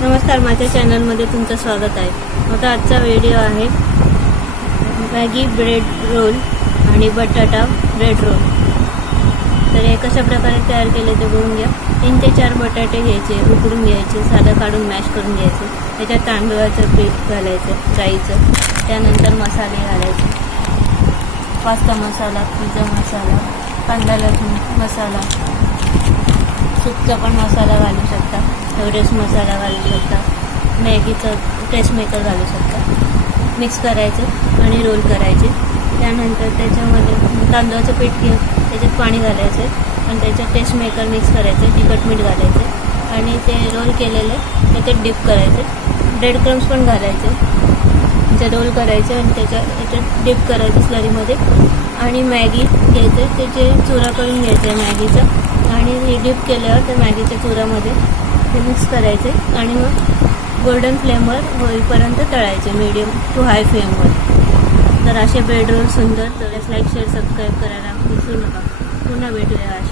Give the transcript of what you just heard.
नमस्कार, माझ्या चॅनलमध्ये तुमचं स्वागत आहे। आता आजचा व्हिडिओ आहे मॅगी ब्रेड रोल आणि बटाटा ब्रेड रोल। तर हे कशा प्रकारे तयार केले ते बघून घ्या। 3 ते 4 बटाटे घ्यायचे, उकडून घ्यायचे, साधं काढून मॅश करून घ्यायचे। त्याच्यात तांदळाचं पीठ घालायचं, डाळीचं। त्यानंतर मसाले घालायचे, पास्ता मसाला, पिझ्झा मसाला, कांदा लसूण मसाला, सूपचा पण मसाला घालू शकता, एव्हरेस्ट मसाला घालू शकता, मॅगीचं टेस्ट मेकर घालू शकता। मिक्स करायचं आणि रोल करायचे। त्यानंतर त्याच्यामध्ये तांदळाचं पीठ घेऊन त्याच्यात पाणी घालायचं आणि त्याच्यात टेस्ट मेकर मिक्स करायचं, तिखट मीठ घालायचं आणि ते रोल केलेले त्याच्यात डिप करायचे। ब्रेड क्रम्स पण घालायचे, ते रोल करायचे आणि त्याच्यात डिप करायचं स्लरीमध्ये। आणि मॅगी घ्यायचं, त्याचे चुरा करून घ्यायचा मॅगीचा आणि डिप केल्यावर त्या मॅगीच्या चुरामध्ये ते मिक्स करायचे आणि मग गोल्डन फ्लेमवर होईपर्यंत तळायचे, मीडियम टू हाय फ्लेमवर। तर असे ब्रेड रोल सुंदर, तर लाईक शेअर सबस्क्राईब करायला विसरू नका। पुन्हा भेटूया अशी